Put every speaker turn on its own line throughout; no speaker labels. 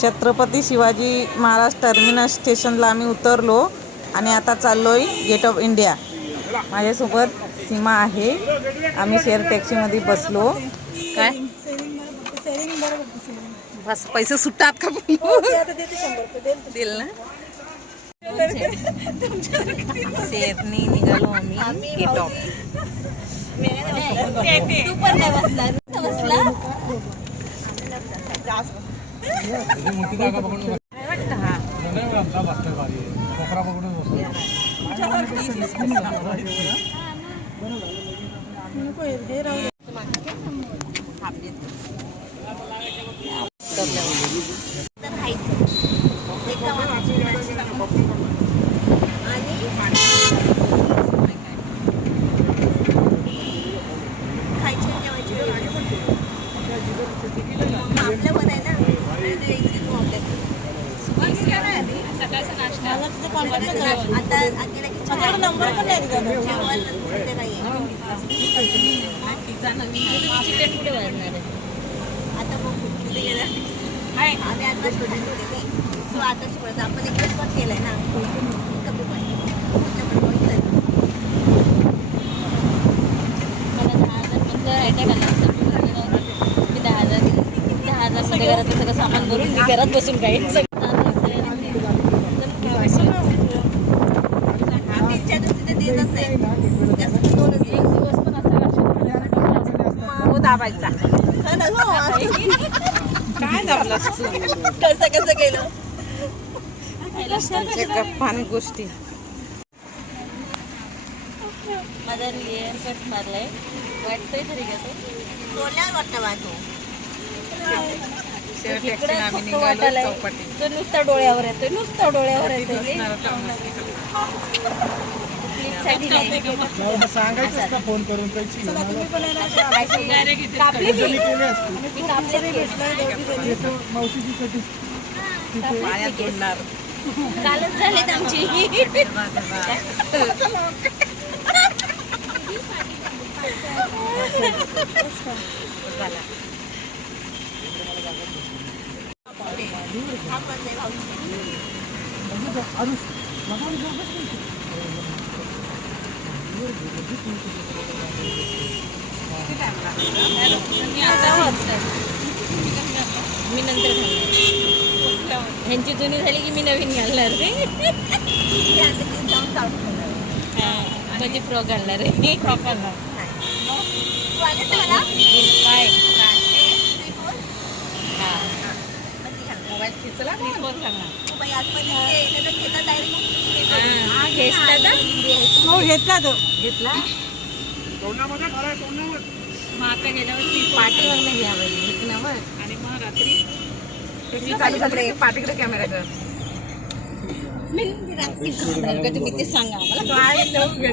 Chhatrapati Shivaji Maharaj terminus स्टेशनला आम्ही उतरलो आणि आता चाललोय गेट ऑफ इंडिया. माझ्यासोबत सीमा आहे. आम्ही शेअर टॅक्सीमध्ये बसलो. काय? बस पैसे सुटतात का? दिल ना? शेरनी निघालो आम्ही. गेट ऑफ
तू पण नाही बसला बसला तर खायचं एकदा आणि खायची आणि जेवायची वेगळी. मग आपल्यावर आहे ना आणि ते यायचे तू आपल्याकडे. आता आजीला की चहा आहे. जेवण संध्याकाळी आहे. आता बघू कुठे गेला आम्ही आता शोधून ठेवले तू आता शिकवत आपण एकच पण केलंय ना. कमी पण तुझ्याकडे बघितलं
सामान भरून मी घरात बसून काही
दाबायचा. काय दाबला
कसं कसं
गोष्टी.
माझा लेअर कट मारलाय. वाटतंय तरी का तो?
सोडल्यावर वाटतं बा तू.
शेअर
इकडे
टॅक्सीने आम्ही
फक्त
निघालो
वाटायलाय.
चौपाटी.
तो नुसता डोळ्यावर येतोय नुसता डोळ्यावर येतोय.
सांगायचंच का फोन करून. मावशीची
कालच झालेत आमची. मी नंतर. ह्यांची जुनी झाली की मी नवीन घालणार. रे हा, म्हणजे फ्रॉक घालणार आहे. फ्रॉक घालणार. काय? हा.
मोबाईल खिचला
मी फ्रॉक घालणार. हा, घेतला?
हो तो.
घेतला? मग आता गेल्यावर पाठीवर घ्यावं एक नंबर.
आणि मग रात्री चालू झाले कॅमेरा कर.
मी तुम्ही ते सांगा आम्हाला.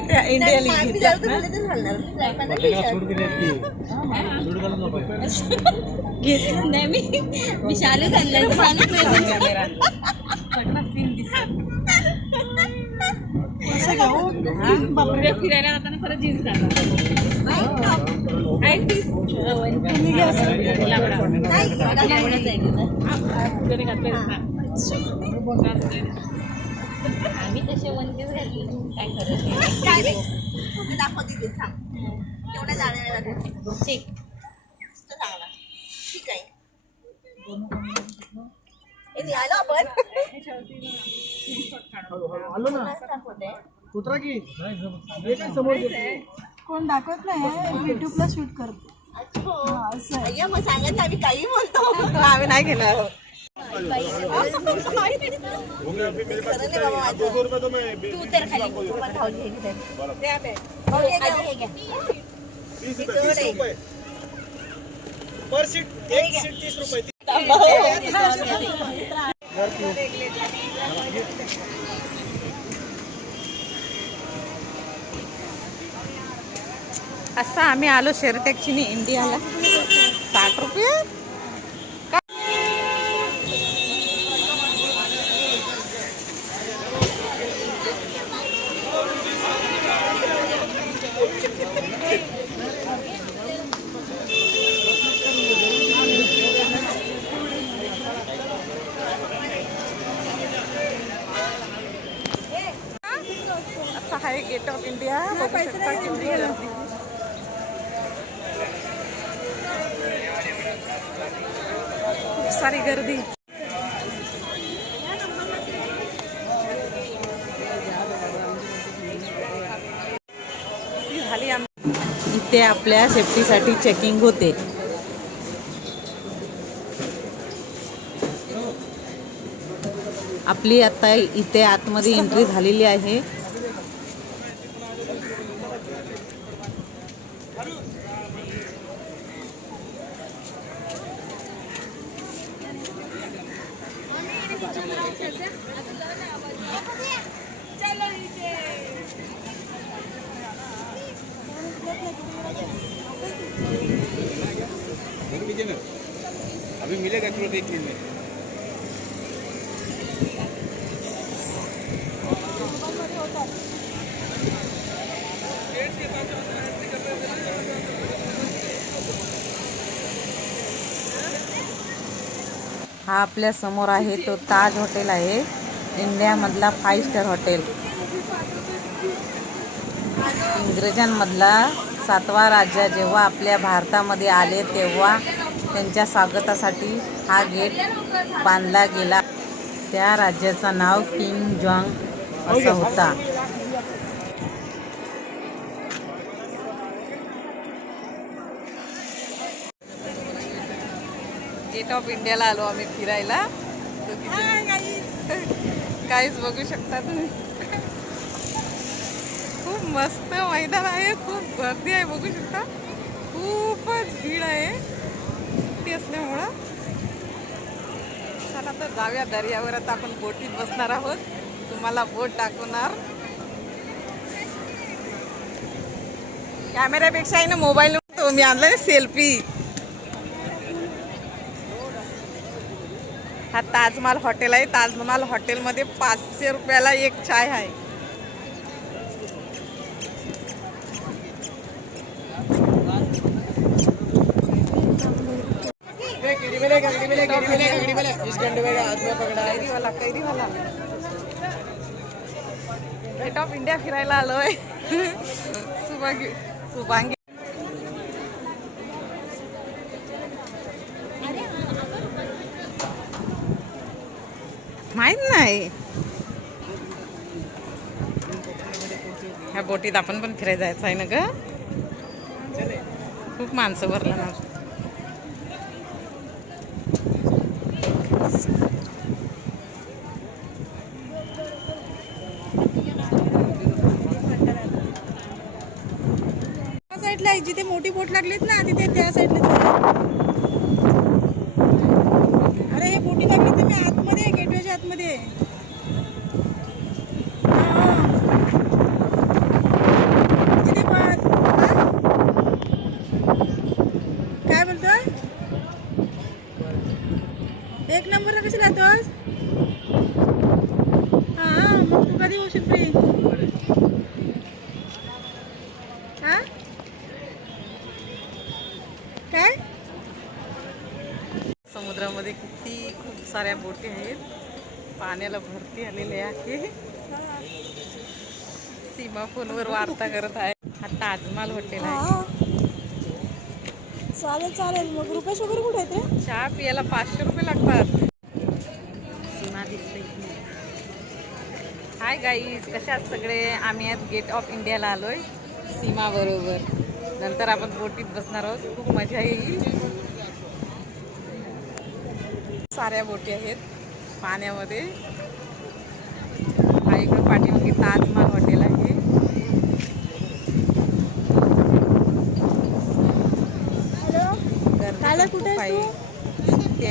काय इंडिया
मी मला.
नाही मी मी शालू घालणार फिरायला जाताना परत जीन्स. आम्ही तसे वन पीस घातले काय करत
दाखवते ते, थांब. केवढ्या जाण्या लागल्या.
शिक
मस्त चांगला. ठीक आहे. हे आपण.
आलो ना. उतरा की. हे काय समोर
कोण दाखवत नाही युट्यूबला शूट करतो.
अच्छा. अय्या, मग सांगायचं आम्ही काही बोलतो.
आम्ही नाही घेणार.
तू तर खाली.
हे हे हे. हे.
पर सीट एक सीट तीस रुपये.
असं आम्ही आलो शेअर टॅक्सीने इंडियाला. साठ रुपये? खूप सारी गर्दी. इथे आपल्या सेफ्टीसाठी चेकिंग होते. आपली आता इथे आतमध्ये एंट्री झालेली आहे.
अभी एक
हा आपल्यासमोर आहे तो ताज हॉटेल आहे. इंडियामधला फाईव्ह स्टार हॉटेल. इंग्रजांमधला सातवा राजा जेव्हा आपल्या भारतामध्ये आले तेव्हा त्यांच्या स्वागतासाठी हा गेट बांधला गेला. त्या राज्याचं नाव किंग जॉंग असं होता. गेट ऑफ इंडियाला आलो आम्ही फिरायला. काहीच बघू शकता तुम्ही. खूप मस्त मैदान आहे खूप गर्दी आहे बघू शकता. खूपच भीड आहे. सुट्टी असल्यामुळं चला तर जाऊया दर्यावर. आता आपण बोटीत बसणार आहोत. तुम्हाला बोट दाखवणार. कॅमेऱ्यापेक्षा आहे ना मोबाईल नव्हतो मी आणलं सेल्फी. हा ताजमहाल हॉटेल आहे. ताजमहाल हॉटेलमध्ये पाचशे रुपयाला एक चाय आहे. गेट फिरायला आलोय. सुभांगी सुभांगी. माहीत नाही. ह्या बोटीत आपण पण फिरायला जायचं आहे ना ग? खूप माणसं भरलं ना
त्या साईडला आहे जिथे मोठी बोट लागलीत ना तिथे त्या साईडला अरे हे बोटी लागली तर मी आतमध्ये आहे गेटवेच्या आतमध्ये आहे. काय बोलतोय? एक नंबरला कशी राहतोस हा मग तू कधी होशील फ्री हा काय
समुद्रामध्ये किती खूप साऱ्या बोटी आहेत. पाण्याला भरती आलेली आहे. सीमा फोनवर वार्ता करत आहे. हा ताजमहाल हॉटेल आहे.
हा. चालेल चालेल. मग रुपेश वगैरे कुठे आहेत रे?
चहा पियाला पाचशे रुपये लागतात. सीमा दिसते. हाय गाईज कशा आहात सगळे? आम्ही आज गेट ऑफ इंडियाला आलोय. सीमा बरोबर. नंतर आपण बोटीत बसणार आहोत. खूप मजा येईल. साऱ्या बोटी आहेत पाण्यामध्ये. हा इकडं पाठीमागे ताजमहाल हॉटेल आहे. गर्दी
कुठे
खूप आहे.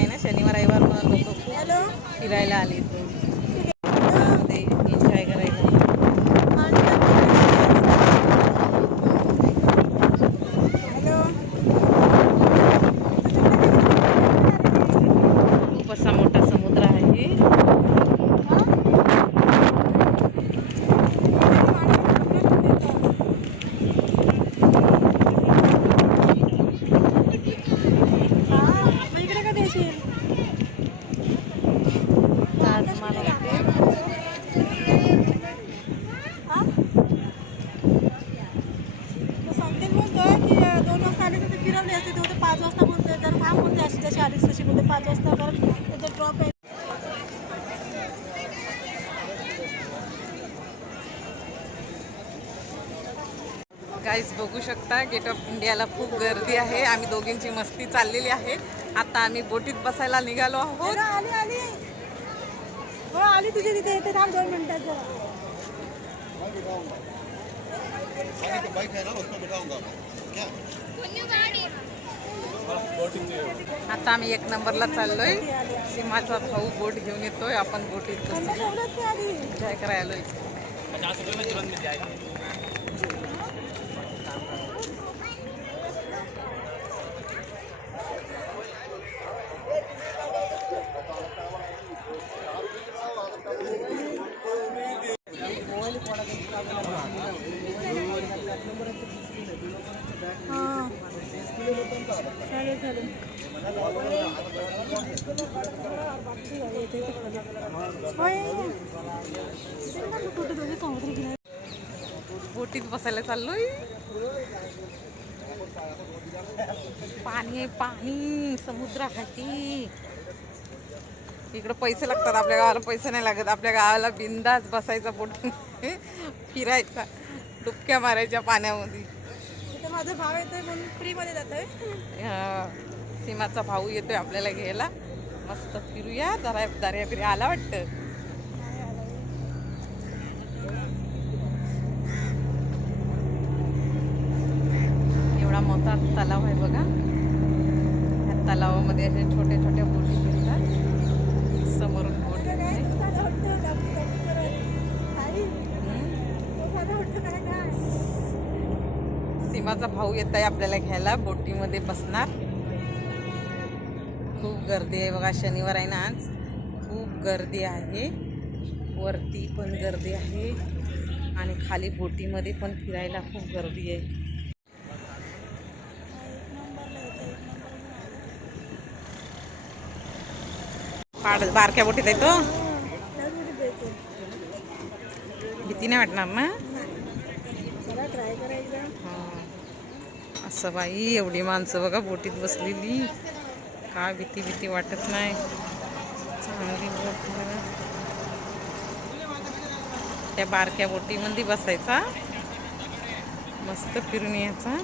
ना शनिवार रविवार लोक फिरायला आले मध्ये एन्जॉय करायला
हॅलो
खूप असा मोठा समुद्र आहे
हा मग इकडे कधी येशील
ताज
पाच वाजता परत त्याचा ड्रॉप आहे.
गाईज बघू शकता गेट ऑफ इंडियाला खूप गर्दी आहे. आम्ही दोघींची मस्ती चाललेली आहे. आता आम्ही बोटीत बसायला निघालो आहोत.
आली आली. हो आली तुझ्या तिथे. येते थांब दोन मिनिटात जरा
आता आम्ही एक नंबरला चाललोय. सीमाचा भाऊ बोट घेऊन येतोय. आपण बोट बसून एन्जॉय करायला आलोय
हां चालेल चालेल होय कुठे दोघे समुद्र किनारे
बोटीत बसायला चाललोय. पाणी आहे पाणी समुद्राकाठी. इकडं पैसे लागतात आपल्या गावाला पैसे नाही लागत. आपल्या गावाला बिंदास बसायचा बोट. फिरायचा डुबक्या मारायच्या पाण्यामध्ये.
माझा भाव येतोय म्हणून फ्रीमध्ये जातोय.
सीमाचा भाऊ येतोय आपल्याला घ्यायला. मस्त फिरूया जरा दर्या फिर्या आला वाटतं एवढा मोठा तलाव आहे बघा. ह्या तलावामध्ये असे छोट्या छोट्या बोटी फिरतात समोरून बोट सीमाचा भाऊ येत आहे आपल्याला घ्यायला बोटीमध्ये बसणार. खूप गर्दी आहे बघा शनिवार आहे ना आज. खूप गर्दी आहे. वरती पण गर्दी आहे. आणि खाली बोटीमध्ये पण फिरायला खूप गर्दी आहे. पाड बारक्या बोटीत आहे तो. भीती नाही वाटणार ना? हा. असं बाई एवढी माणसं बघा बोटीत बसलेली. काय भीती भीती वाटत नाही. चांगली बोट त्या बारक्या बोटीमध्ये बसायचा. मस्त फिरून यायचा.